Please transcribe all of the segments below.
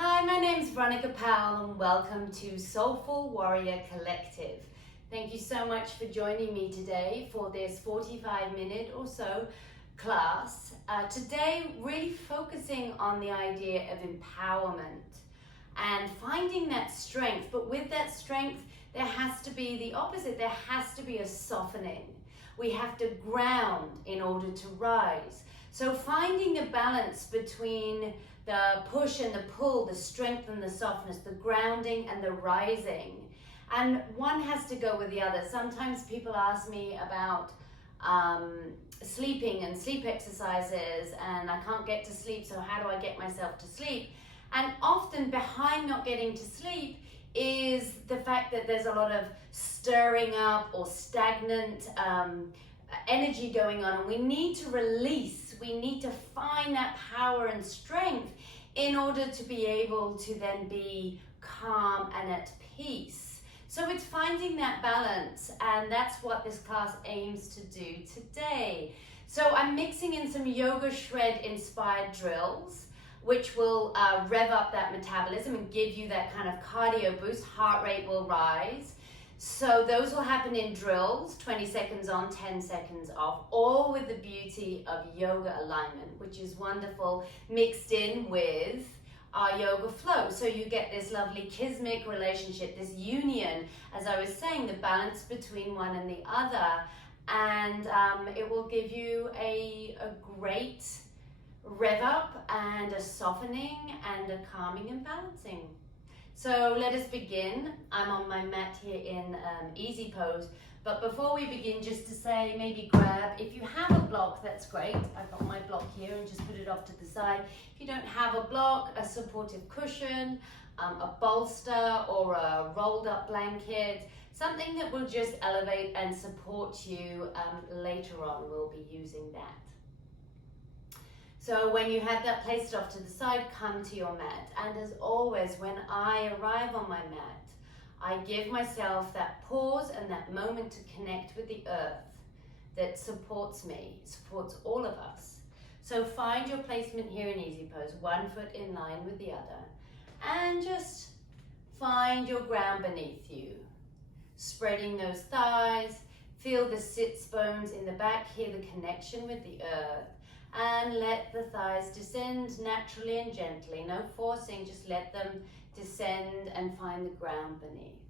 Hi, my name's Veronica Powell and welcome to Soulful Warrior Collective. Thank you so much for joining me today for this 45-minute or so class. Today, really focusing on the idea of empowerment and finding that strength. But with that strength, there has to be the opposite. There has to be a softening. We have to ground in order to rise. So finding a balance between the push and the pull, the strength and the softness, the grounding and the rising. And one has to go with the other. Sometimes people ask me about sleeping and sleep exercises, and I can't get to sleep, so how do I get myself to sleep? And often behind not getting to sleep is the fact that there's a lot of stirring up or stagnant energy going on, and we need to release. We need to find that power and strength in order to be able to then be calm and at peace. So it's finding that balance, and that's what this class aims to do today. So I'm mixing in some yoga shred inspired drills, which will rev up that metabolism and give you that kind of cardio boost. Heart rate will rise. So those will happen in drills, 20 seconds on, 10 seconds off, all with the beauty of yoga alignment, which is wonderful, mixed in with our yoga flow. So you get this lovely kismic relationship, this union, as I was saying, the balance between one and the other. And it will give you a great rev up and a softening and a calming and balancing. So let us begin. I'm on my mat here in easy pose. But before we begin, just to say, maybe grab, if you have a block, that's great. I've got my block here and just put it off to the side. If you don't have a block, a supportive cushion, a bolster or a rolled up blanket, something that will just elevate and support you later on. We'll be using that. So when you have that placed off to the side, come to your mat. And as always, when I arrive on my mat, I give myself that pause and that moment to connect with the earth that supports me, supports all of us. So find your placement here in easy pose, one foot in line with the other, and just find your ground beneath you. Spreading those thighs, feel the sits bones in the back, hear the connection with the earth. And let the thighs descend naturally and gently. No forcing, just let them descend and find the ground beneath.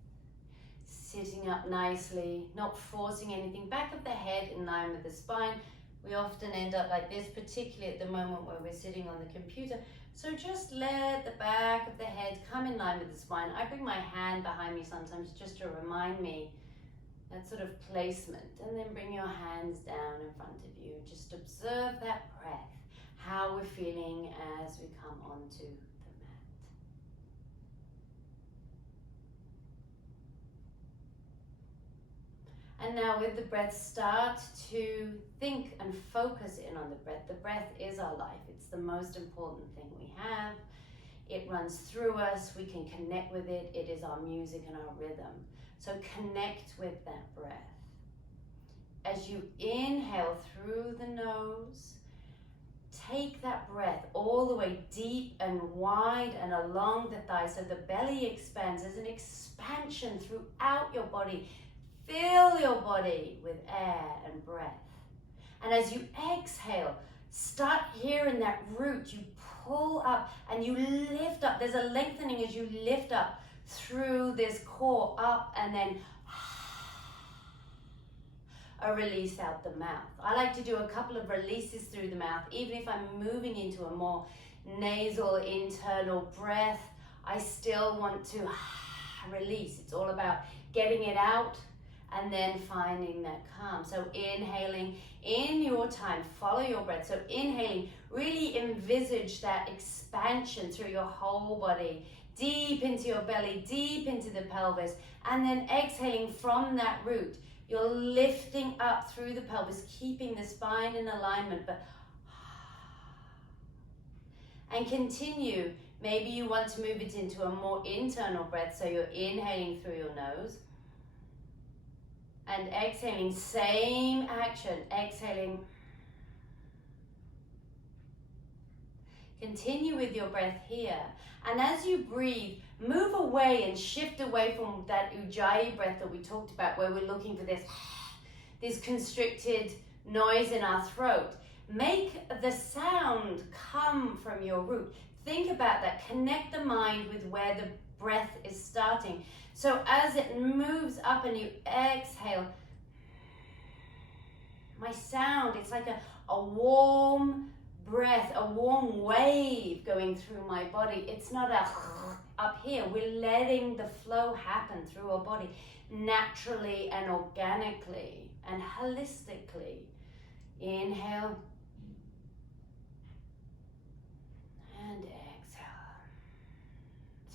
Sitting up nicely, not forcing anything. Back of the head in line with the spine. We often end up like this, particularly at the moment where we're sitting on the computer. So just let the back of the head come in line with the spine. I bring my hand behind me sometimes just to remind me that sort of placement, and then bring your hands down in front of you. Just observe that breath, how we're feeling as we come onto the mat. And now with the breath, start to think and focus in on the breath. The breath is our life. It's the most important thing we have. It runs through us. We can connect with it. It is our music and our rhythm. So connect with that breath. As you inhale through the nose, take that breath all the way deep and wide and along the thighs so the belly expands. There's an expansion throughout your body. Fill your body with air and breath. And as you exhale, start here in that root. You pull up and you lift up. There's a lengthening as you lift up through this core up, and then a release out the mouth. I like to do a couple of releases through the mouth. Even if I'm moving into a more nasal internal breath, I still want to release. It's all about getting it out and then finding that calm. So inhaling in your time, follow your breath. So inhaling, really envisage that expansion through your whole body, deep into your belly, deep into the pelvis, and then exhaling from that root. You're lifting up through the pelvis, keeping the spine in alignment, but and continue. Maybe you want to move it into a more internal breath, so you're inhaling through your nose and exhaling, same action, exhaling. Continue with your breath here. And as you breathe, move away and shift away from that ujjayi breath that we talked about, where we're looking for this constricted noise in our throat. Make the sound come from your root. Think about that. Connect the mind with where the breath is starting. So as it moves up and you exhale, my sound, it's like a warm breath, a warm wave going through my body. It's not a up here. We're letting the flow happen through our body naturally and organically and holistically. Inhale and exhale.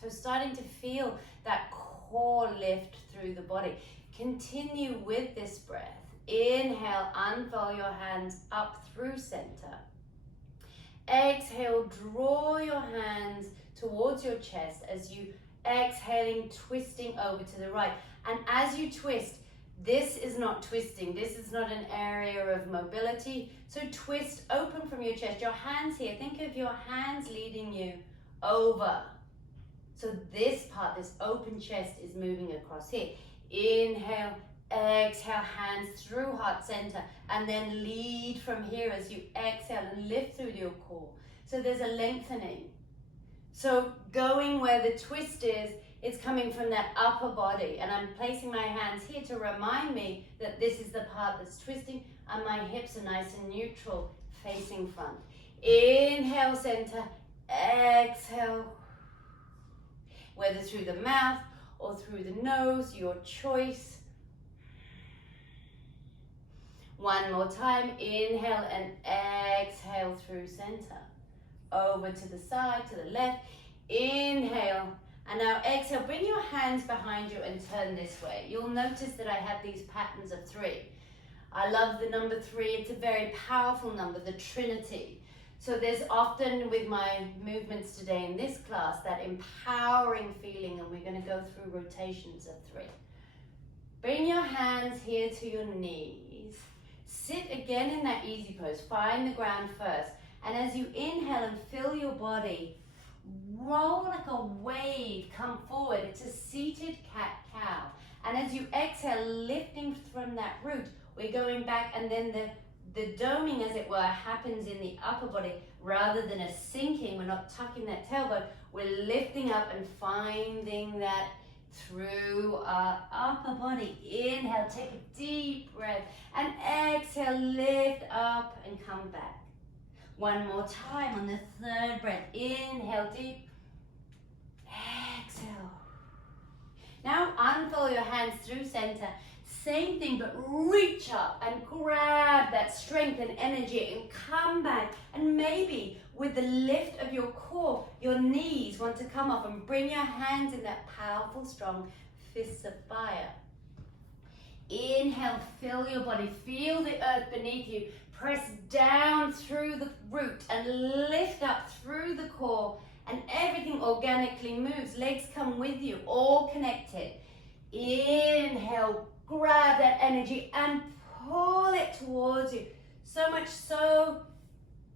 So starting to feel that core lift through the body. Continue with this breath. Inhale, unfold your hands up through center. Exhale, draw your hands towards your chest as you exhaling, twisting over to the right. And as you twist, this is not twisting. This is not an area of mobility. So twist open from your chest. Your hands here, think of your hands leading you over. So this part, this open chest is moving across here. Inhale, exhale, hands through heart center, and then lead from here as you exhale and lift through your core. So there's a lengthening. So going where the twist is, it's coming from that upper body, and I'm placing my hands here to remind me that this is the part that's twisting, and my hips are nice and neutral, facing front. Inhale, center, exhale, whether through the mouth or through the nose, your choice. One more time, inhale and exhale through center. Over to the side, to the left, inhale. And now exhale, bring your hands behind you and turn this way. You'll notice that I have these patterns of 3. I love the number 3. It's a very powerful number, the Trinity. So there's often with my movements today in this class, that empowering feeling, and we're going to go through rotations of 3. Bring your hands here to your knees. Sit again in that easy pose. Find the ground first. And as you inhale and fill your body, roll like a wave, come forward. It's a seated cat-cow. And as you exhale, lifting from that root, we're going back, and then the doming, as it were, happens in the upper body rather than a sinking. We're not tucking that tailbone. We're lifting up and finding that through our upper body. Inhale, take a deep breath, and exhale, lift up and come back. One more time on the 3rd breath. Inhale deep, exhale. Now unfold your hands through center. Same thing, but reach up and grab that strength and energy and come back. And maybe with the lift of your core, your knees want to come up, and bring your hands in that powerful, strong fists of fire. Inhale, fill your body, feel the earth beneath you. Press down through the root and lift up through the core, and everything organically moves. Legs come with you, all connected. Inhale, grab that energy and pull it towards you. So much so,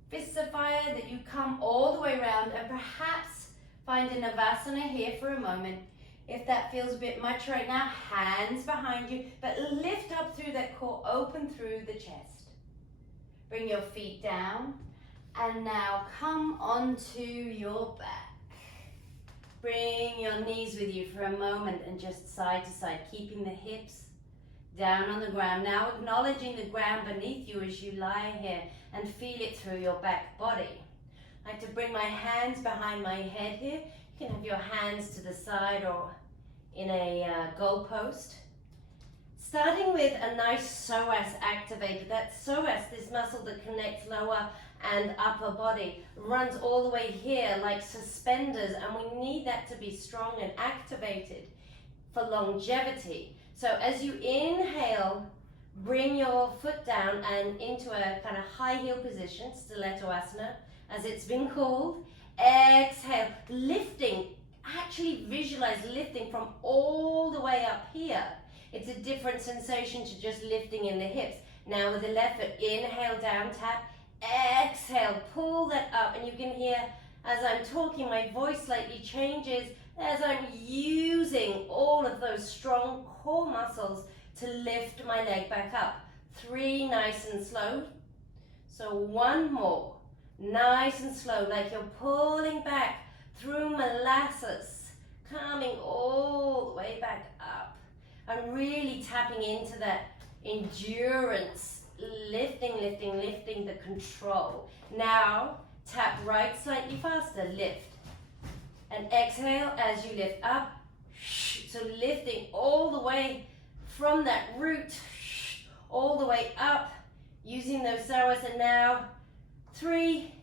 fists of fire, that you come all the way around, and perhaps find a Navasana here for a moment. If that feels a bit much right now, hands behind you, but lift up through that core, open through the chest. Bring your feet down, and now come onto your back. Bring your knees with you for a moment and just side to side, keeping the hips down on the ground. Now acknowledging the ground beneath you as you lie here, and feel it through your back body. I like to bring my hands behind my head here. You can have your hands to the side or in a goalpost. Starting with a nice psoas activator. That psoas, this muscle that connects lower and upper body, runs all the way here like suspenders, and we need that to be strong and activated for longevity. So as you inhale, bring your foot down and into a kind of high heel position, stiletto asana, as it's been called. Exhale, lifting. Actually visualize lifting from all the way up here. It's a different sensation to just lifting in the hips. Now with the left foot, inhale, down tap, exhale, pull that up, and you can hear as I'm talking, my voice slightly changes as I'm using all of those strong core muscles to lift my leg back up. 3, nice and slow. So 1 more, nice and slow, like you're pulling back through molasses, coming all the way back up. I'm really tapping into that endurance, lifting the control. Now, tap right slightly faster, lift. And exhale as you lift up. So lifting all the way from that root, all the way up, using those saras. And now 3,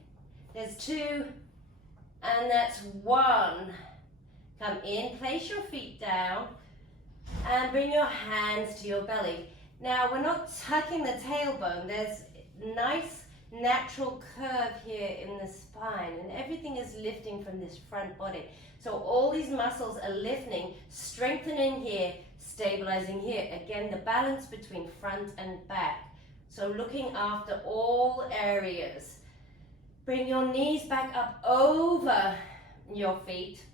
there's 2, and that's 1. Come in, place your feet down, and bring your hands to your belly. Now we're not tucking the tailbone. There's nice natural curve here in the spine, and everything is lifting from this front body. So all these muscles are lifting, strengthening here, stabilizing here. Again, the balance between front and back. So looking after all areas. Bring your knees back up over your feet,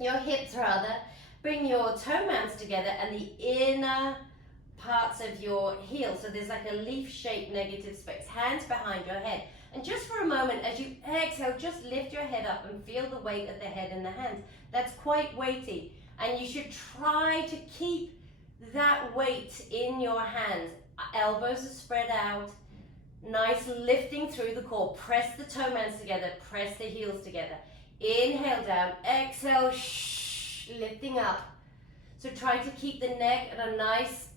your hips rather. Bring your toe mounts together and the inner parts of your heels. So there's like a leaf-shaped negative space. Hands behind your head. And just for a moment, as you exhale, just lift your head up and feel the weight of the head and the hands. That's quite weighty. And you should try to keep that weight in your hands. Elbows are spread out. Nice lifting through the core. Press the toe mounts together. Press the heels together. Inhale down. Exhale. Lifting up. So try to keep the neck at a nice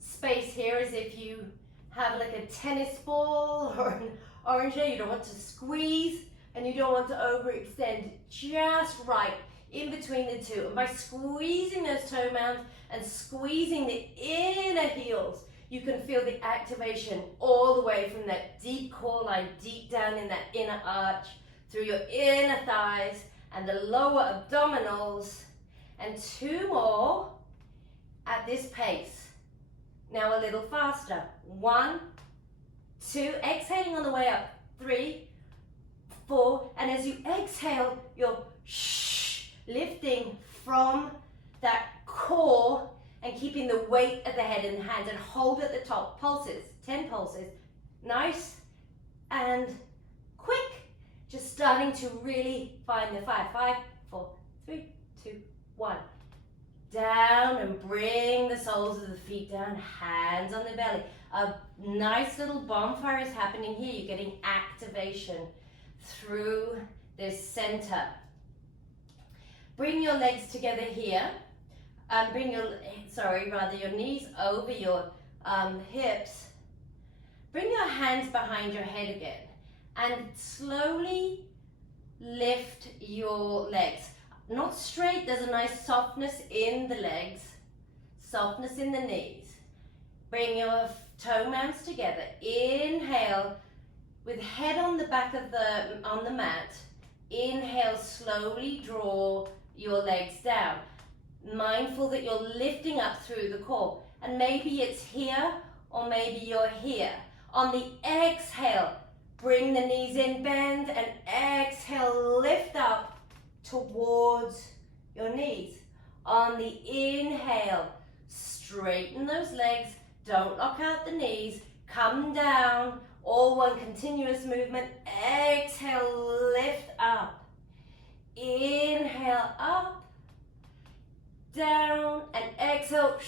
space here, as if you have like a tennis ball or an orange hair. You don't want to squeeze and you don't want to overextend. Just right in between the two. And by squeezing those toe mounts and squeezing the inner heels, you can feel the activation all the way from that deep core line, deep down in that inner arch, through your inner thighs and the lower abdominals. And 2 more at this pace. Now a little faster. 1, 2, exhaling on the way up. 3, 4, and as you exhale, you're lifting from that core and keeping the weight of the head and hands, and hold at the top. Pulses, 10 pulses. Nice and quick. Just starting to really find the 5. 5, 4, 3, 2, 1. Down and bring the soles of the feet down, hands on the belly. A nice little bonfire is happening here. You're getting activation through this center. Bring your legs together here. Bring your knees over your hips. Bring your hands behind your head again and slowly lift your legs. Not straight, there's a nice softness in the legs, softness in the knees. Bring your toe mounts together. Inhale with head on the back of on the mat. Inhale, slowly draw your legs down. Mindful that you're lifting up through the core. And maybe it's here or maybe you're here. On the exhale, bring the knees in, bend, and exhale, lift up towards your knees. On the inhale, straighten those legs, don't lock out the knees, come down, all one continuous movement. Exhale, lift up. Inhale, up, down, and exhale.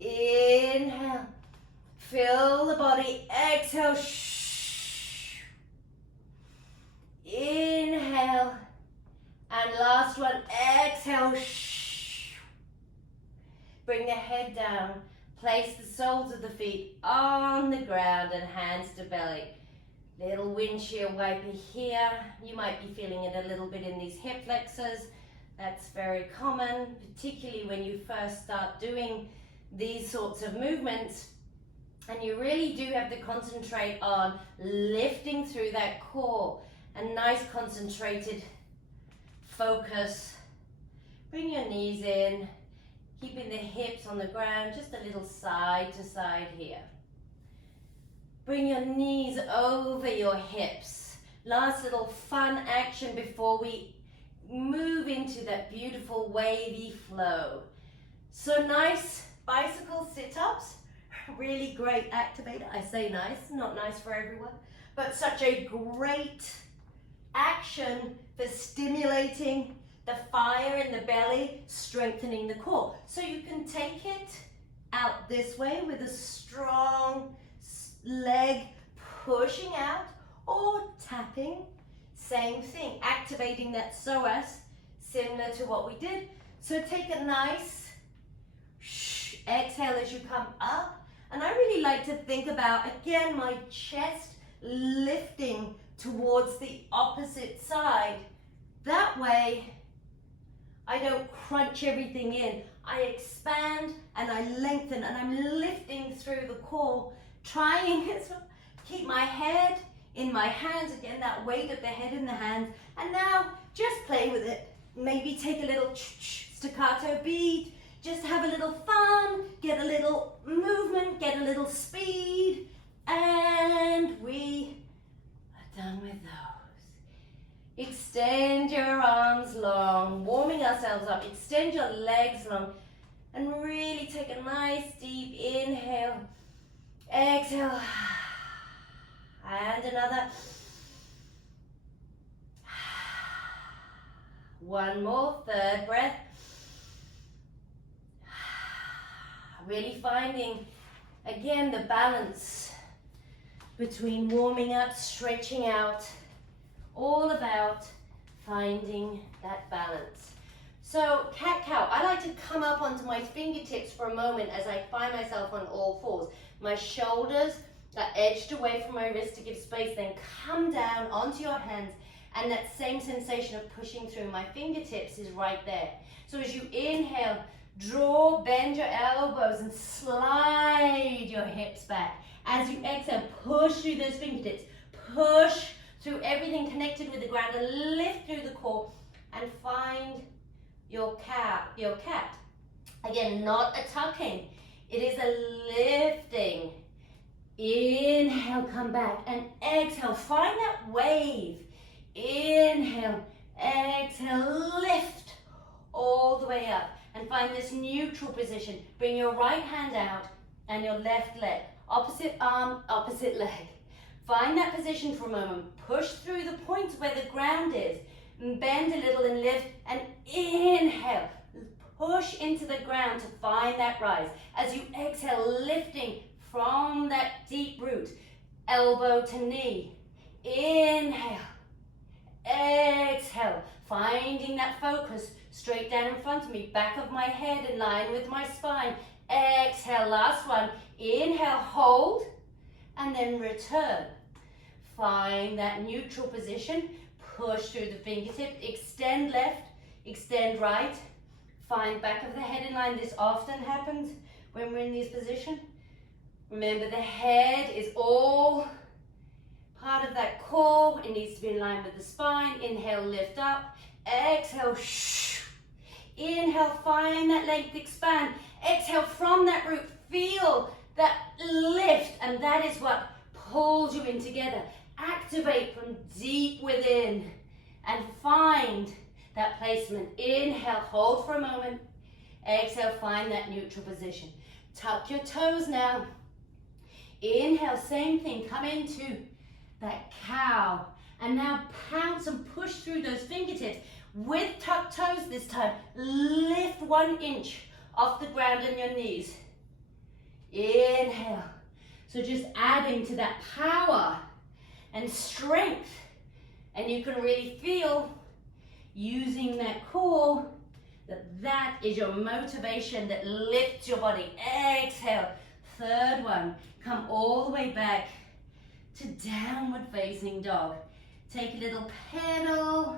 Inhale, fill the body, exhale. Inhale, and last one, exhale. Bring the head down, place the soles of the feet on the ground and hands to belly. Little windshield wiper here. You might be feeling it a little bit in these hip flexors. That's very common, particularly when you first start doing these sorts of movements. And you really do have to concentrate on lifting through that core. A nice concentrated focus. Bring your knees in, keeping the hips on the ground, just a little side to side here. Bring your knees over your hips. Last little fun action before we move into that beautiful wavy flow. So nice bicycle sit-ups, really great activator. I say nice, not nice for everyone, but such a great action for stimulating the fire in the belly, strengthening the core. So you can take it out this way with a strong leg pushing out or tapping. Same thing, activating that psoas, similar to what we did. So take a nice exhale as you come up. And I really like to think about, again, my chest lifting towards the opposite side. That way, I don't crunch everything in. I expand and I lengthen and I'm lifting through the core, trying to keep my head in my hands. Again, that weight of the head in the hands. And now just play with it. Maybe take a little staccato beat. Just have a little fun, get a little movement, get a little speed. And we are done with those. Extend your arms long, warming ourselves up. Extend your legs long and really take a nice deep inhale. Exhale. And another. One more, third breath. Really finding, again, the balance between warming up, stretching out, all about finding that balance. So cat-cow, I like to come up onto my fingertips for a moment as I find myself on all fours. My shoulders are edged away from my wrist to give space, then come down onto your hands, and that same sensation of pushing through my fingertips is right there. So as you inhale, draw, bend your elbows and slide your hips back. As you exhale, push through those fingertips, push through everything connected with the ground and lift through the core and find your cat. Again, not a tucking, it is a lifting. Inhale, come back, and exhale, find that wave. Inhale, exhale, lift all the way up and find this neutral position. Bring your right hand out and your left leg, opposite arm, opposite leg. Find that position for a moment. Push through the points where the ground is. Bend a little and lift, and inhale. Push into the ground to find that rise. As you exhale, lifting from that deep root, elbow to knee. Inhale, exhale, finding that focus straight down in front of me, back of my head in line with my spine. Exhale, last one. Inhale, hold, and then return. Find that neutral position, push through the fingertip, extend left, extend right, find back of the head in line. This often happens when we're in this position. Remember, the head is all part of that core. It needs to be in line with the spine. Inhale, lift up. Exhale, shh. Inhale, find that length, expand. Exhale, from that root, feel that lift, and that is what pulls you in together. Activate from deep within and find that placement. Inhale, hold for a moment. Exhale, find that neutral position. Tuck your toes now. Inhale, same thing, come into that cow. And now pounce and push through those fingertips with tucked toes this time. Lift 1 inch off the ground on your knees. Inhale. So just adding to that power and strength. And you can really feel, using that core, that is your motivation that lifts your body. Exhale. Third one. Come all the way back to downward facing dog. Take a little pedal.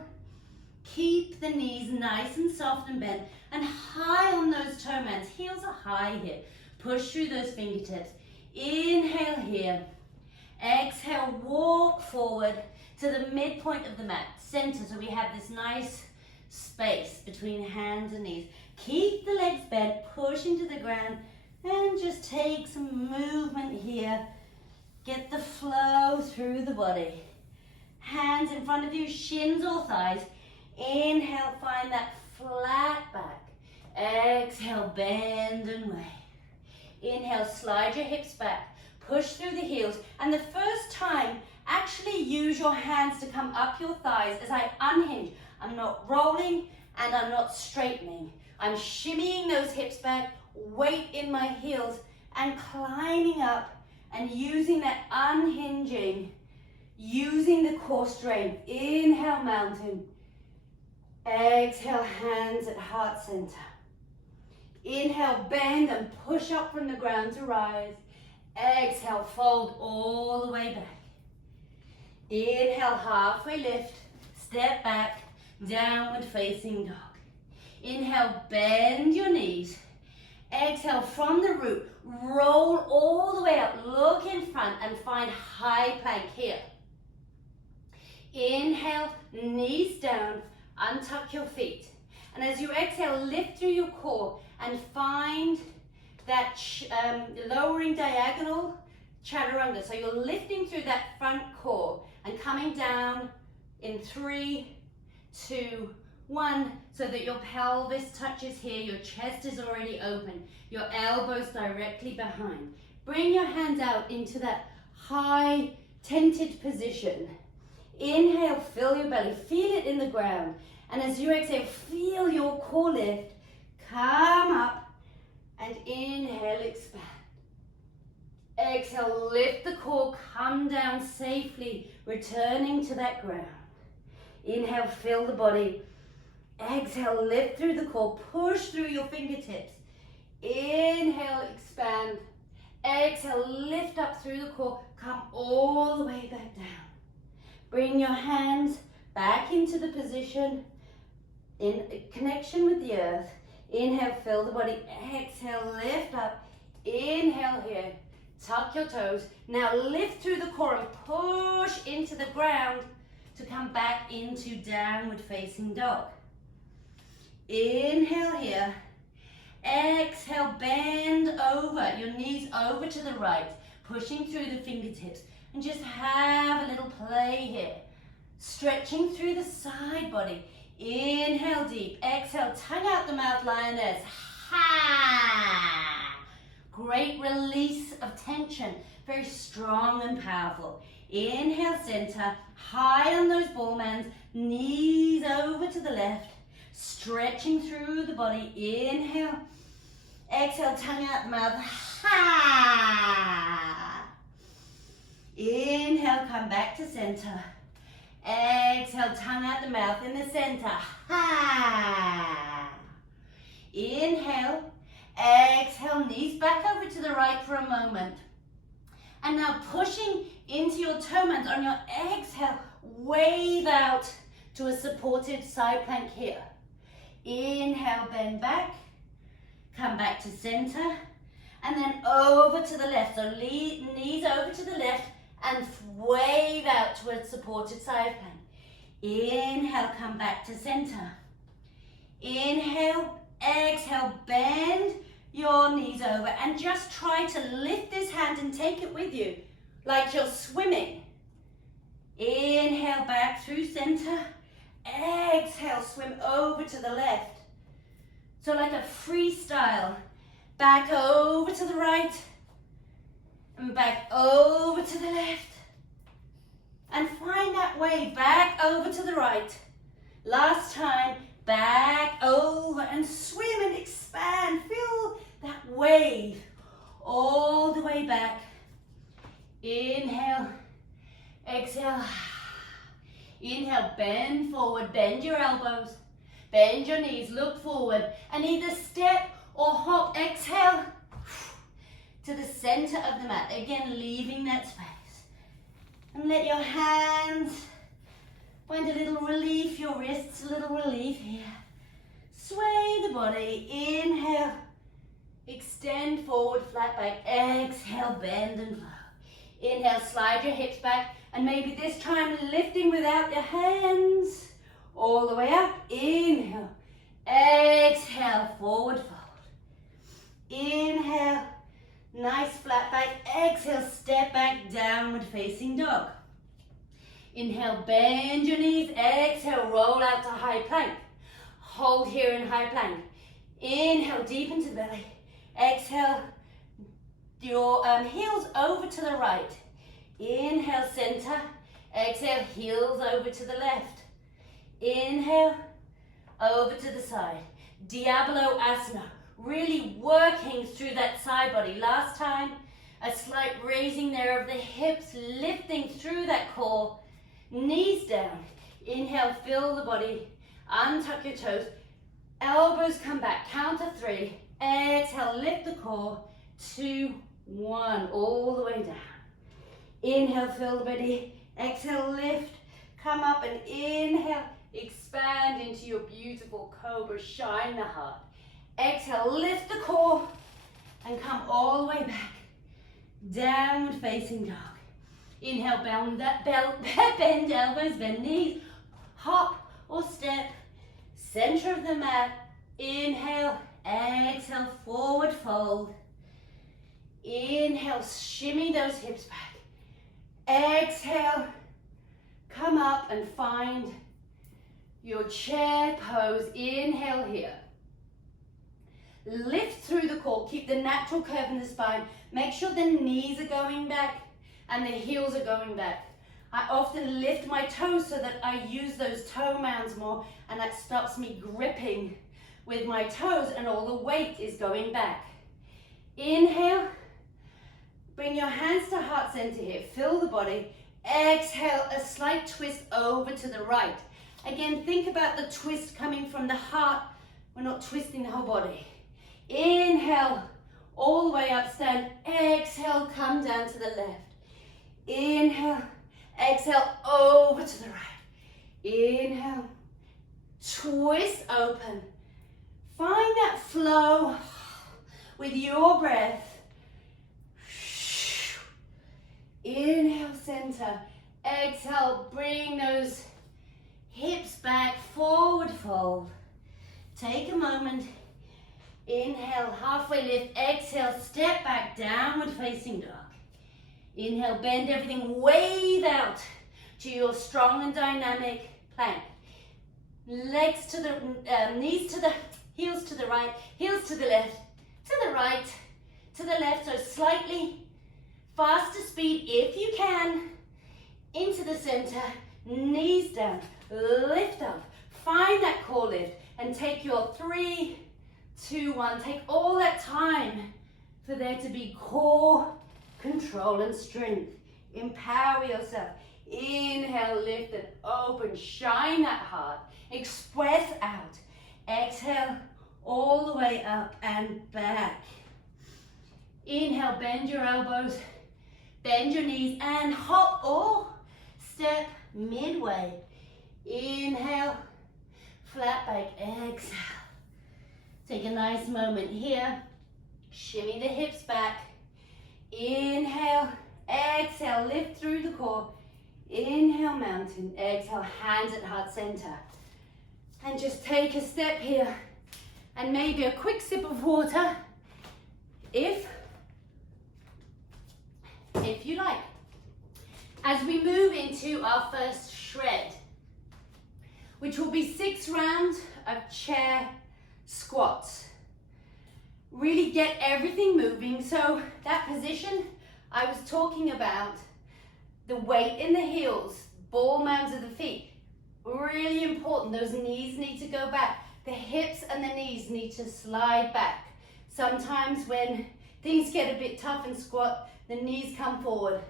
Keep the knees nice and soft and bent and high on those toe mans. Heels are high here. Push through those fingertips. Inhale here. Exhale, walk forward to the midpoint of the mat, center, so we have this nice space between hands and knees. Keep the legs bent, push into the ground, and just take some movement here Get the flow through the body. Hands in front of you, shins or thighs. Inhale, find that flat back. Exhale, bend and wave. Inhale, slide your hips back. Push through the heels. And the first time, actually use your hands to come up your thighs as I unhinge. I'm not rolling and I'm not straightening. I'm shimmying those hips back, weight in my heels, and climbing up and using that unhinging, using the core strength. Inhale, mountain. Exhale, hands at heart center. Inhale, bend and push up from the ground to rise. Exhale, fold all the way back. Inhale, halfway lift, step back, downward facing dog. Inhale, bend your knees. Exhale, from the root, roll all the way up, look in front and find high plank here. Inhale, knees down, untuck your feet. And as you exhale, lift through your core and find that lowering diagonal chaturanga. So you're lifting through that front core and coming down in 3, 2, 1, so that your pelvis touches here, your chest is already open, your elbows directly behind. Bring your hands out into that high tented position. Inhale, fill your belly, feel it in the ground. And as you exhale, feel your core lift. Come up and inhale, expand. Exhale, lift the core, come down safely, returning to that ground. Inhale, fill the body. Exhale, lift through the core, push through your fingertips. Inhale, expand. Exhale, lift up through the core, come all the way back down. Bring your hands back into the position in connection with the earth. Inhale, fill the body. Exhale, lift up. Inhale here. Tuck your toes. Now lift through the core and push into the ground to come back into downward facing dog. Inhale here. Exhale, bend over. Your knees over to the right. Pushing through the fingertips. And just have a little play here. Stretching through the side body. Inhale deep. Exhale, tongue out the mouth, lioness. Ha! Great release of tension. Very strong and powerful. Inhale, center. High on those ball mans. Knees over to the left. Stretching through the body. Inhale. Exhale, tongue out the mouth. Ha! Inhale, come back to center. Exhale, tongue out the mouth in the center. Ha! Inhale. Exhale, knees back over to the right for a moment. And now pushing into your toe mans on your exhale, wave out to a supported side plank here. Inhale, bend back. Come back to center. And then over to the left. So knees over to the left and wave out to a supported side plank. Inhale, come back to center. Inhale, exhale, bend your knees over and just try to lift this hand and take it with you like you're swimming. Inhale, back through center. Exhale, swim over to the left. So like a freestyle. Back over to the right. And back over to the left. And find that wave back over to the right. Last time, back over and swim and expand. Feel that wave all the way back. Inhale, exhale. Inhale, bend forward, bend your elbows, bend your knees, look forward, and either step or hop. Exhale to the center of the mat. Again, leaving that space. And let your hands find a little relief, your wrists, a little relief here. Sway the body. Inhale, extend forward, flat back. Exhale, bend and flow. Inhale, slide your hips back. And maybe this time lifting without your hands. All the way up. Inhale. Exhale, forward fold. Inhale. Nice flat back. Exhale, step back, downward facing dog. Inhale, bend your knees. Exhale, roll out to high plank. Hold here in high plank. Inhale, deep into the belly. Exhale, your heels over to the right. Inhale, center. Exhale, heels over to the left. Inhale, over to the side. Diablo Asana. Really working through that side body. Last time, a slight raising there of the hips, lifting through that core. Knees down. Inhale, fill the body. Untuck your toes. Elbows come back. Count to 3. Exhale, lift the core. 2, 1. All the way down. Inhale, fill the body. Exhale, lift. Come up and inhale. Expand into your beautiful cobra. Shine the heart. Exhale, lift the core. And come all the way back. Downward facing dog. Inhale, bend elbows, bend knees, hop or step, center of the mat. Inhale, exhale, forward fold. Inhale, shimmy those hips back. Exhale, come up and find your chair pose. Inhale here. Lift through the core, keep the natural curve in the spine. Make sure the knees are going back and the heels are going back. I often lift my toes so that I use those toe mounds more, and that stops me gripping with my toes and all the weight is going back. Inhale, bring your hands to heart center here, fill the body. Exhale, a slight twist over to the right. Again, think about the twist coming from the heart. We're not twisting the whole body. Inhale, all the way up, stand. Exhale, come down to the left. Inhale, exhale, over to the right. Inhale, twist open. Find that flow with your breath. Inhale, center. Exhale, bring those hips back, forward fold. Take a moment. Inhale, halfway lift. Exhale, step back, downward facing dog. Inhale, bend everything, wave out to your strong and dynamic plank. Legs to the, knees to the, heels to the right, heels to the left, to the right, to the left. So slightly faster speed if you can. Into the center, knees down, lift up. Find that core lift and take your 3, 2, 1. Take all that time for there to be core control and strength. Empower yourself. Inhale, lift it open. Shine that heart. Express out. Exhale, all the way up and back. Inhale, bend your elbows. Bend your knees and hop or step midway. Inhale, flat back. Exhale. Take a nice moment here. Shimmy the hips back. Inhale, exhale, lift through the core. Inhale, mountain. Exhale, hands at heart center. And just take a step here. And maybe a quick sip of water if you like. As we move into our first shred, which will be 6 rounds of chair squats. Really get everything moving. So that position I was talking about, the weight in the heels, ball mounds of the feet, really important. Those knees need to go back. The hips and the knees need to slide back. Sometimes when things get a bit tough in squat, the knees come forward.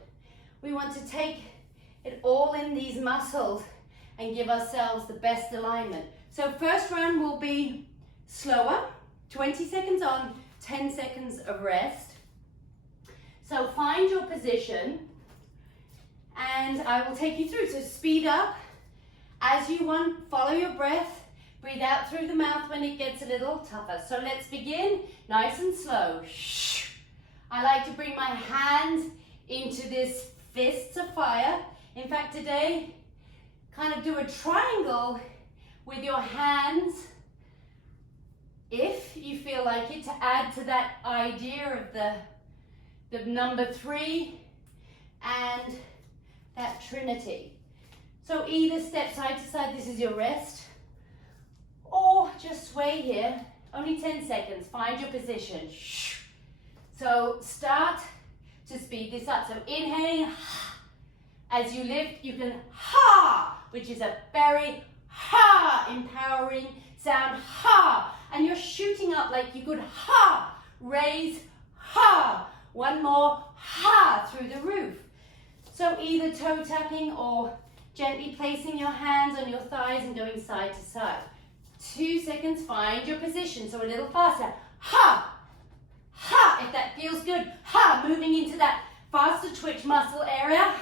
We want to take it all in these muscles and give ourselves the best alignment. So first round will be slower, 20 seconds on, 10 seconds of rest. So find your position and I will take you through. So speed up as you want, follow your breath, breathe out through the mouth when it gets a little tougher. So let's begin nice and slow. I like to bring my hands into this fists of fire. In fact, today, kind of do a triangle with your hands, if you feel like it, to add to that idea of the the number 3, and that trinity. So either step side to side, this is your rest, or just sway here, only 10 seconds, find your position. So start to speed this up. So inhaling, as you lift, you can ha, which is a very ha, empowering sound, ha, and you're shooting up like you could ha, raise, ha, one more, ha, through the roof. So either toe tapping or gently placing your hands on your thighs and going side to side. 2 seconds, find your position. So a little faster, ha, ha, if that feels good, ha, moving into that faster twitch muscle area,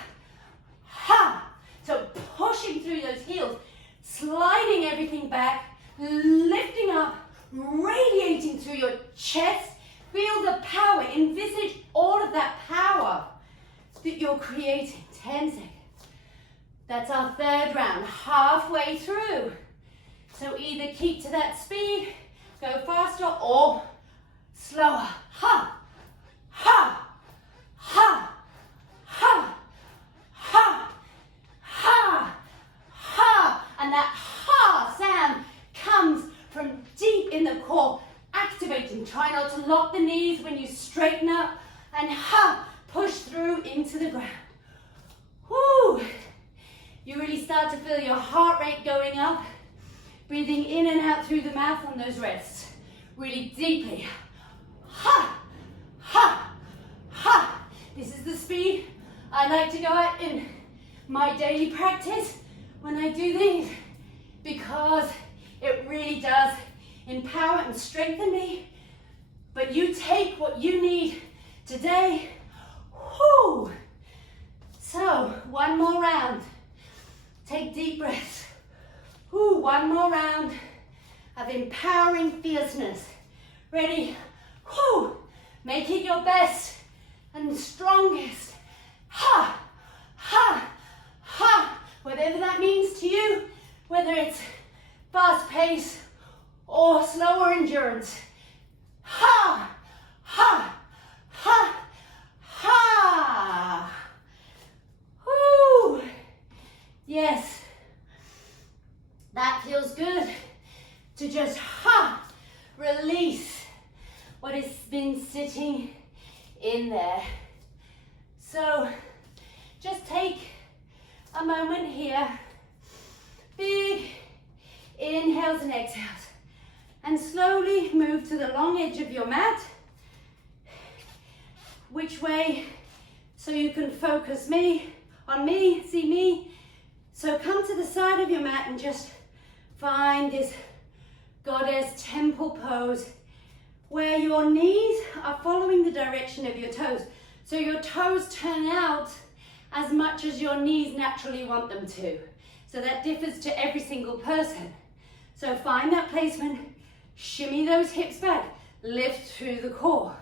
ha. So pushing through those heels, sliding everything back, lifting up, radiating through your chest. Feel the power, envisage all of that power that you're creating. 10 seconds. That's our 3rd round, halfway through. So either keep to that speed, go faster, or slower. Ha, ha, ha, ha, ha, ha, ha. And that ha sound comes from deep in the core, activating. Try not to lock the knees when you straighten up, and ha, push through into the ground. Woo! You really start to feel your heart rate going up, breathing in and out through the mouth on those rests, really deeply. Ha, ha, ha. This is the speed I like to go at in my daily practice when I do these, because it really does empower and strengthen me. But you take what you need today. Whoo! So, one more round. Take deep breaths. Whoo, one more round of empowering fierceness. Ready? Whoo! Make it your best and strongest. Ha! Ha! Ha! Whatever that means to you, whether it's fast pace or slower endurance. Ha! Ha! Ha! Ha! Whoo! Yes. That feels good to just ha! Release what has been sitting in there. So just take a moment here. Big inhales and exhales. And slowly move to the long edge of your mat. Which way? So you can focus on me, see me. So come to the side of your mat and just find this goddess temple pose where your knees are following the direction of your toes. So your toes turn out as much as your knees naturally want them to. So that differs to every single person. So find that placement, shimmy those hips back, lift through the core.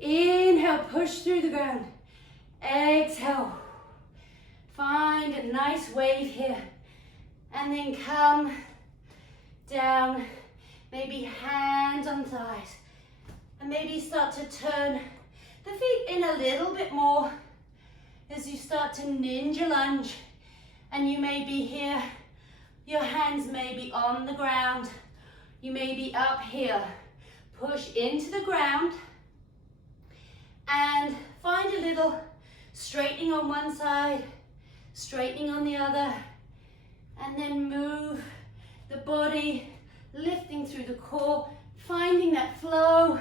Inhale, push through the ground. Exhale. Find a nice wave here. And then come down, maybe hands on thighs. And maybe start to turn the feet in a little bit more as you start to ninja lunge. And you may be here, your hands may be on the ground. You may be up here. Push into the ground and find a little straightening on one side, straightening on the other, and then move the body, lifting through the core, finding that flow,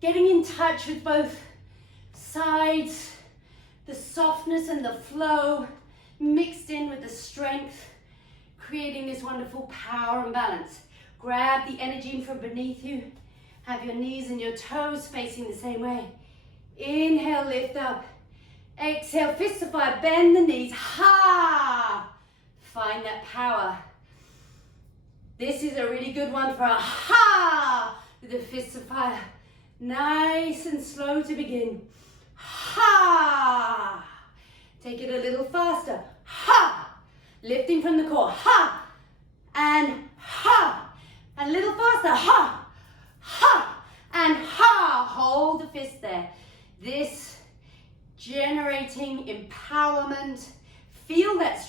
getting in touch with both sides, the softness and the flow mixed in with the strength, creating this wonderful power and balance. Grab the energy from beneath you. Have your knees and your toes facing the same way. Inhale, lift up. Exhale, fists of fire, bend the knees. Ha! Find that power. This is a really good one for a ha! With the fists of fire. Nice and slow to begin. Ha! Take it a little faster. Ha! Lifting from the core. Ha! And ha! A little faster. Ha! Ha! And ha! Hold the fist there. This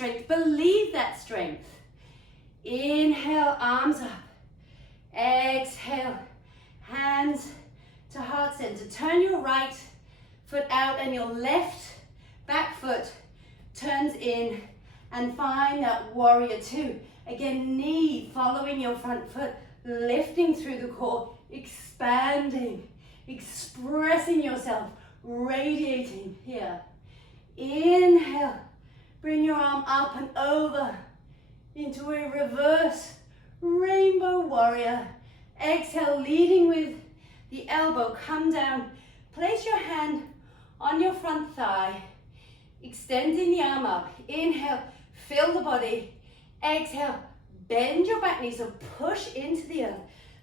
strength. Believe that strength. Inhale, arms up. Exhale, hands to heart center. Turn your right foot out and your left back foot turns in, and find that warrior two. Again, knee following your front foot, lifting through the core, expanding, expressing yourself, radiating here. Inhale, bring your arm up and over into a reverse rainbow warrior. Exhale, leading with the elbow, come down. Place your hand on your front thigh, extending the arm up. Inhale, fill the body. Exhale, bend your back knee, so push into the earth,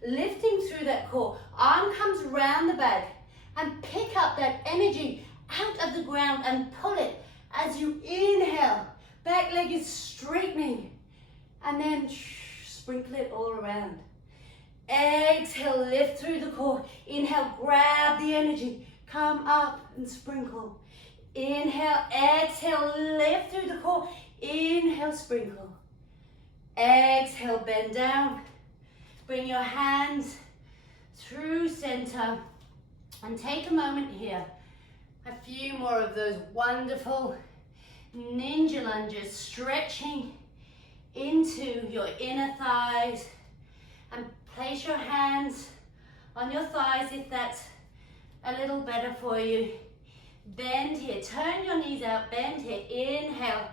lifting through that core. Arm comes round the back, and pick up that energy out of the ground and pull it as you inhale. Back leg is straightening, and then sprinkle it all around. Exhale, lift through the core. Inhale, grab the energy, come up and sprinkle. Inhale, exhale, lift through the core. Inhale, sprinkle. Exhale, bend down. Bring your hands through center and take a moment here. A few more of those wonderful ninja lunges, stretching into your inner thighs, and place your hands on your thighs if that's a little better for you. Bend here, turn your knees out, bend here, inhale,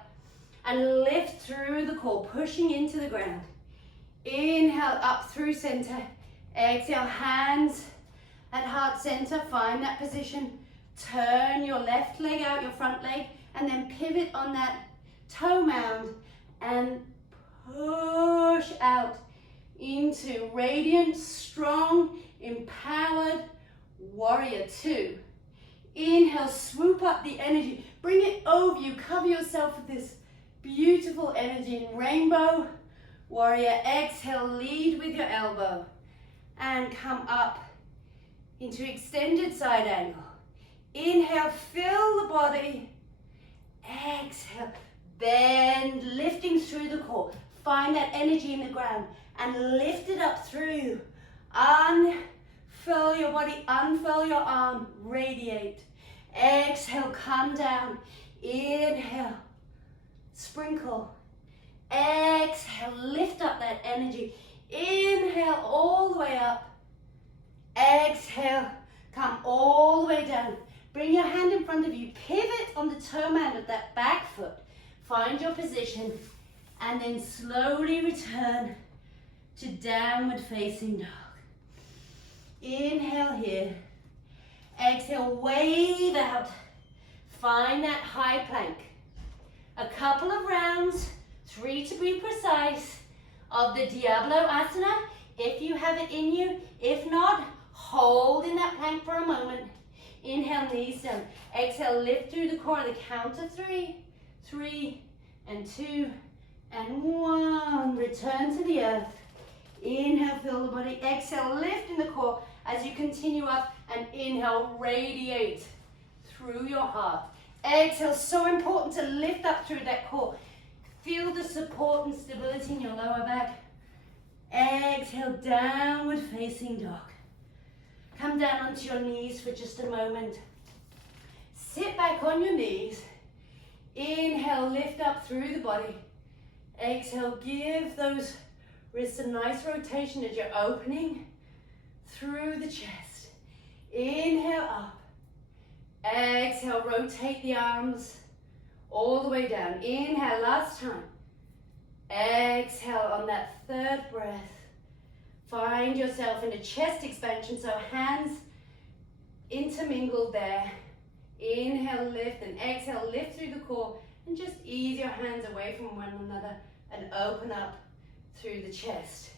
and lift through the core, pushing into the ground. Inhale, up through center. Exhale, hands at heart center, find that position. Turn your left leg out, your front leg, and then pivot on that toe mound and push out into radiant, strong, empowered warrior two. Inhale, swoop up the energy, bring it over you, cover yourself with this beautiful energy in rainbow warrior. Exhale, lead with your elbow and come up into extended side angle. Inhale, fill the body. Exhale, bend, lifting through the core. Find that energy in the ground and lift it up through. Unfurl your body, unfurl your arm, radiate. Exhale, come down. Inhale, sprinkle. Exhale, lift up that energy. Inhale, all the way up. Exhale, come all the way down. Bring your hand in front of you. Pivot on the toe mound of that back foot. Find your position and then slowly return to downward facing dog. Inhale here. Exhale, wave out. Find that high plank. A couple of rounds, 3 to be precise, of the Diablo Asana, if you have it in you. If not, hold in that plank for a moment. Inhale, knees down. Exhale, lift through the core. The count of 3, 3, and 2, and 1. Return to the earth. Inhale, fill the body. Exhale, lift in the core as you continue up, and inhale, radiate through your heart. Exhale, so important to lift up through that core. Feel the support and stability in your lower back. Exhale, downward facing dog. Come down onto your knees for just a moment. Sit back on your knees. Inhale, lift up through the body. Exhale, give those wrists a nice rotation as you're opening through the chest. Inhale up. Exhale, rotate the arms all the way down. Inhale, last time. Exhale on that third breath. Find yourself in a chest expansion, so hands intermingled there. Inhale, lift, and exhale, lift through the core, and just ease your hands away from one another and open up through the chest.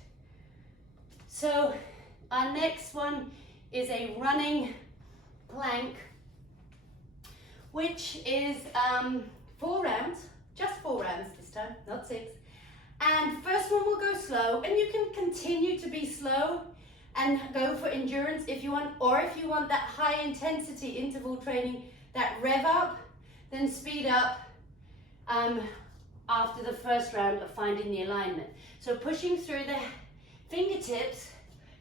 So our next one is a running plank, which is 4 rounds, just 4 rounds this time, not 6. And first one will go slow, and you can continue to be slow and go for endurance if you want, or if you want that high intensity interval training, that rev up, then speed up after the first round of finding the alignment. So pushing through the fingertips,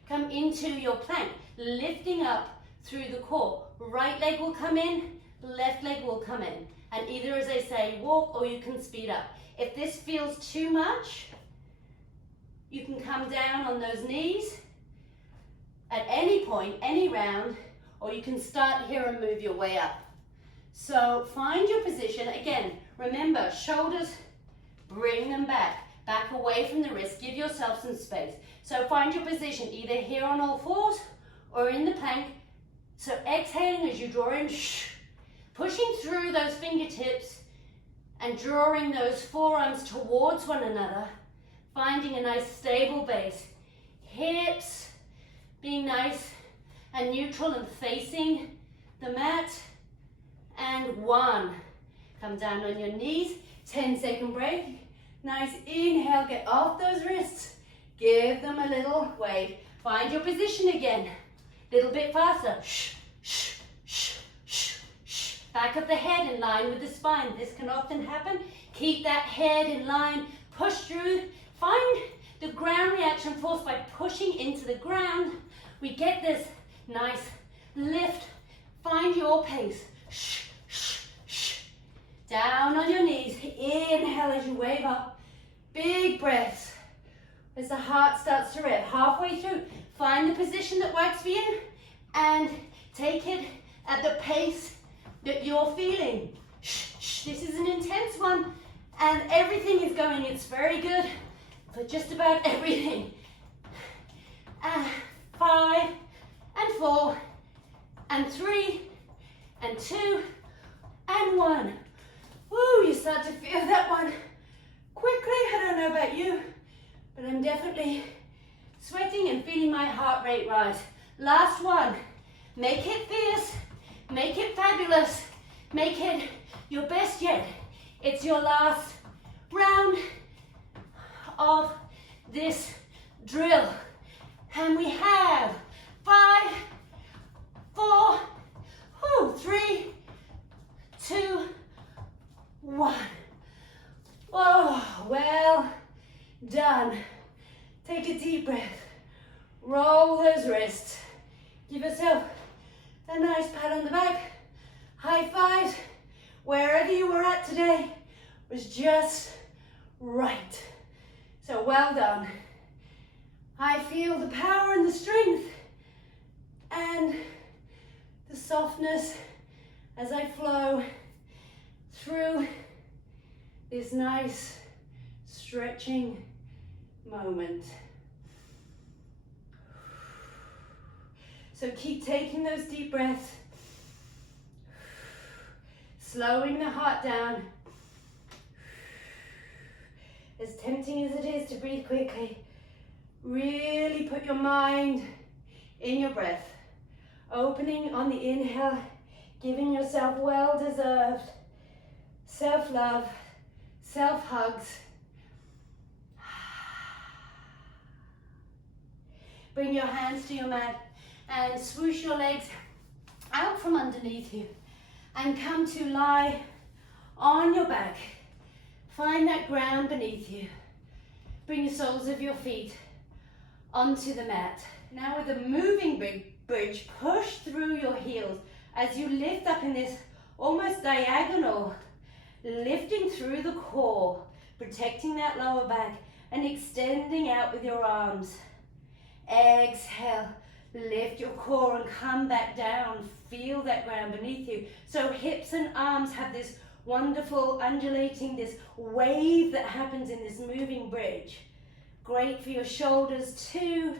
come into your plank, lifting up through the core. Right leg will come in, left leg will come in. And either, as I say, walk or you can speed up. If this feels too much, you can come down on those knees at any point, any round, or you can start here and move your way up. So find your position. Again, remember, shoulders, bring them back away from the wrist, give yourself some space. So find your position, either here on all fours or in the plank. So exhaling as you draw in, pushing through those fingertips and drawing those forearms towards one another, finding a nice stable base. Hips being nice and neutral and facing the mat. And 1. Come down on your knees, 10-second break. Nice inhale, get off those wrists. Give them a little wave. Find your position again. Little bit faster. Back of the head in line with the spine. This can often happen. Keep that head in line. Push through. Find the ground reaction force by pushing into the ground. We get this nice lift. Find your pace. Down on your knees. Inhale as you wave up. Big breaths. As the heart starts to rev. Halfway through, find the position that works for you and take it at the pace that you're feeling. This is an intense one and everything is going. It's very good for just about everything. 5 and 4 and 3 and 2 and 1. Woo, you start to feel that one quickly. I don't know about you, but I'm definitely sweating and feeling my heart rate rise. Last one. Make it fierce. Make it fabulous. Make it your best yet. It's your last round of this drill. And we have 5, 4, 3, 2, 1. Oh, well done. Take a deep breath. Roll those wrists. Give yourself a nice pat on the back. High fives. Wherever you were at today was just right. So well done. I feel the power and the strength and the softness as I flow through this nice stretching moment. So keep taking those deep breaths, slowing the heart down. As tempting as it is to breathe quickly, really put your mind in your breath. Opening on the inhale, giving yourself well-deserved self-love, self-hugs. Bring your hands to your mat and swoosh your legs out from underneath you and come to lie on your back. Find that ground beneath you. Bring the soles of your feet onto the mat. Now with a moving bridge, push through your heels as you lift up in this almost diagonal, lifting through the core, protecting that lower back and extending out with your arms. Exhale, lift your core and come back down. Feel that ground beneath you. So hips and arms have this wonderful undulating, this wave that happens in this moving bridge. Great for your shoulders too.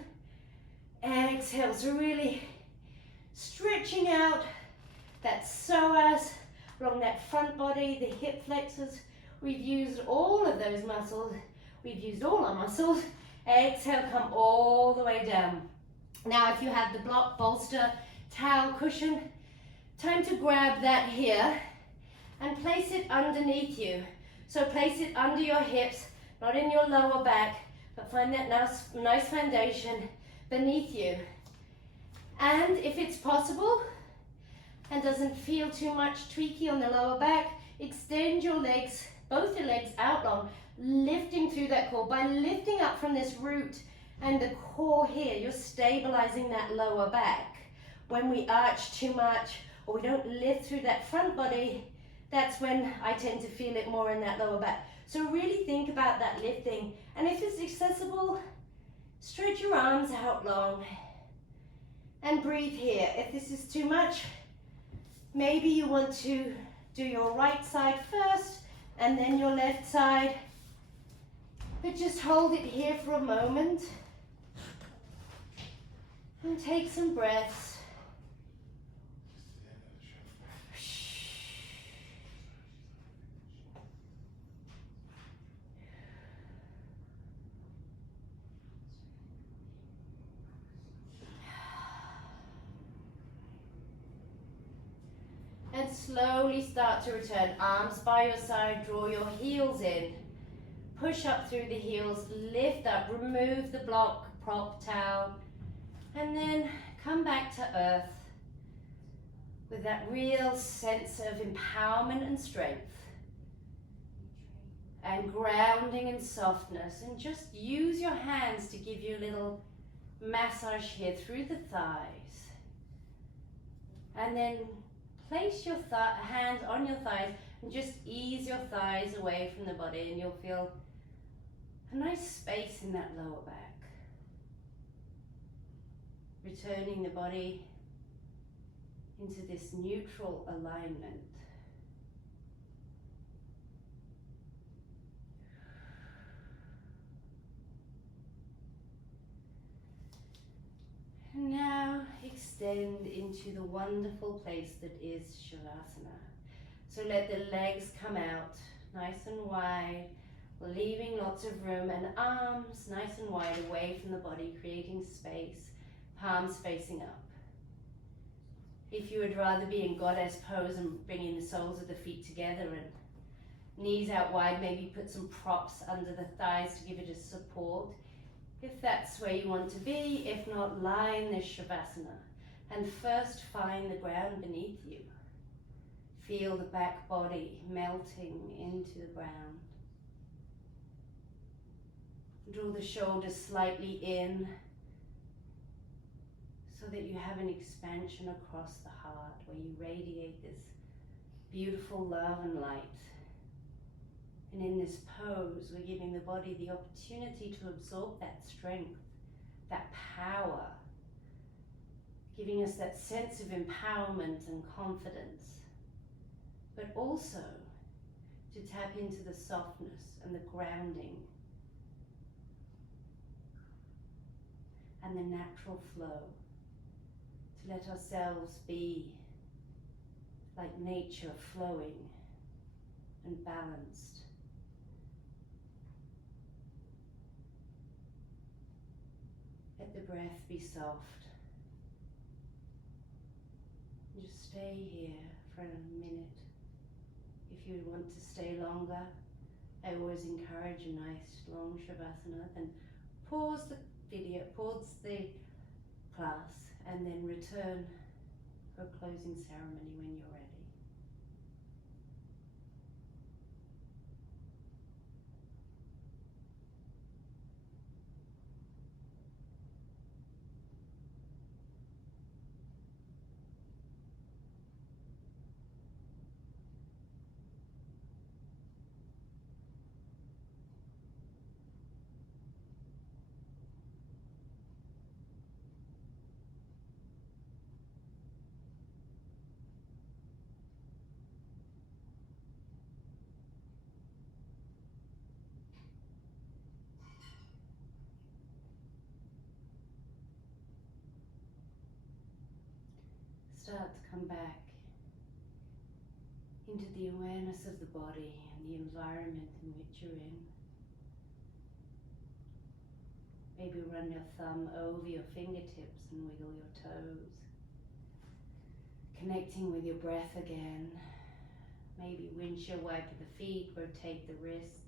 Exhale, so really stretching out that psoas along that front body, the hip flexors. We've used all of those muscles. We've used all our muscles. Exhale, come all the way down. Now if you have the block, bolster, towel, cushion, time to grab that here and place it underneath you. So place it under your hips, not in your lower back, but find that nice foundation beneath you. And if it's possible and doesn't feel too much tweaky on the lower back, extend your legs both your legs out long, lifting through that core. By lifting up from this root and the core here, you're stabilizing that lower back. When we arch too much or we don't lift through that front body, that's when I tend to feel it more in that lower back. So really think about that lifting. And if it's accessible, stretch your arms out long and breathe here. If this is too much, maybe you want to do your right side first and then your left side. But just hold it here for a moment and take some breaths. And slowly start to return. Arms by your side, draw your heels in. Push up through the heels, lift up, remove the block, prop, towel, and then come back to earth with that real sense of empowerment and strength and grounding and softness. And just use your hands to give you a little massage here through the thighs. And then place your hands on your thighs and just ease your thighs away from the body, and you'll feel a nice space in that lower back. Returning the body into this neutral alignment. And now extend into the wonderful place that is Shavasana. So let the legs come out nice and wide, leaving lots of room, and arms nice and wide away from the body, creating space, palms facing up. If you would rather be in goddess pose and bringing the soles of the feet together and knees out wide, maybe put some props under the thighs to give it a support. If that's where you want to be, if not, lie in this Shavasana and first find the ground beneath you. Feel the back body melting into the ground. Draw the shoulders slightly in so that you have an expansion across the heart where you radiate this beautiful love and light. And in this pose, we're giving the body the opportunity to absorb that strength, that power, giving us that sense of empowerment and confidence, but also to tap into the softness and the grounding and the natural flow, to let ourselves be like nature, flowing and balanced. Let the breath be soft. Just stay here for a minute. If you want to stay longer, I always encourage a nice long Shavasana. Then pause the video, pause the class, and then return for a closing ceremony when you're ready. Start to come back into the awareness of the body and the environment in which you're in. Maybe run your thumb over your fingertips and wiggle your toes. Connecting with your breath again. Maybe windshield wiper the feet, rotate the wrists.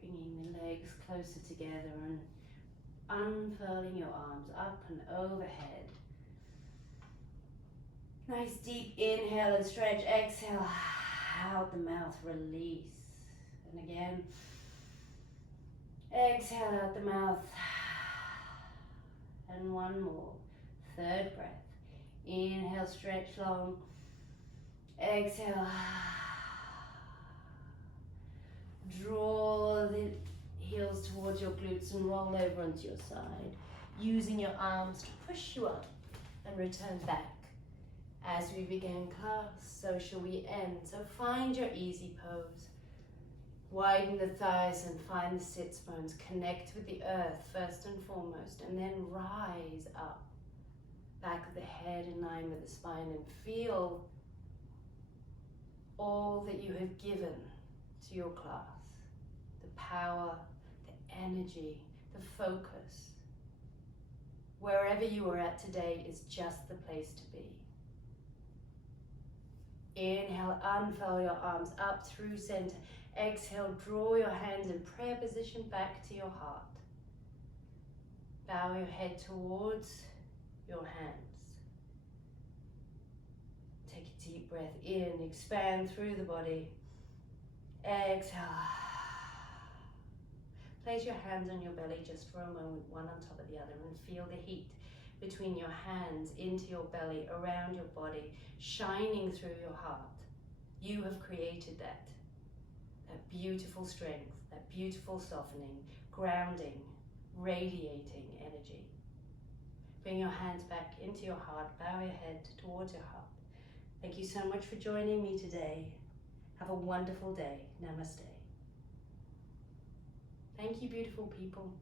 Bringing the legs closer together and unfurling your arms up and overhead. Nice deep inhale and stretch. Exhale, out the mouth, release. And again, exhale out the mouth. And one more. Third breath. Inhale, stretch long. Exhale. Draw the heels towards your glutes and roll over onto your side, using your arms to push you up and return back. As we begin class, so shall we end. So find your easy pose. Widen the thighs and find the sits bones. Connect with the earth first and foremost, and then rise up. Back of the head in line with the spine, and feel all that you have given to your class. The power, the energy, the focus. Wherever you are at today is just the place to be. Inhale, unfurl your arms up through center. Exhale, draw your hands in prayer position back to your heart. Bow your head towards your hands. Take a deep breath in, expand through the body. Exhale. Place your hands on your belly just for a moment, one on top of the other, and feel the heat between your hands into your belly, around your body, shining through your heart. You have created that beautiful strength, that beautiful softening, grounding, radiating energy. Bring your hands back into your heart, bow your head towards your heart. Thank you so much for joining me today. Have a wonderful day. Namaste. Thank you, beautiful people.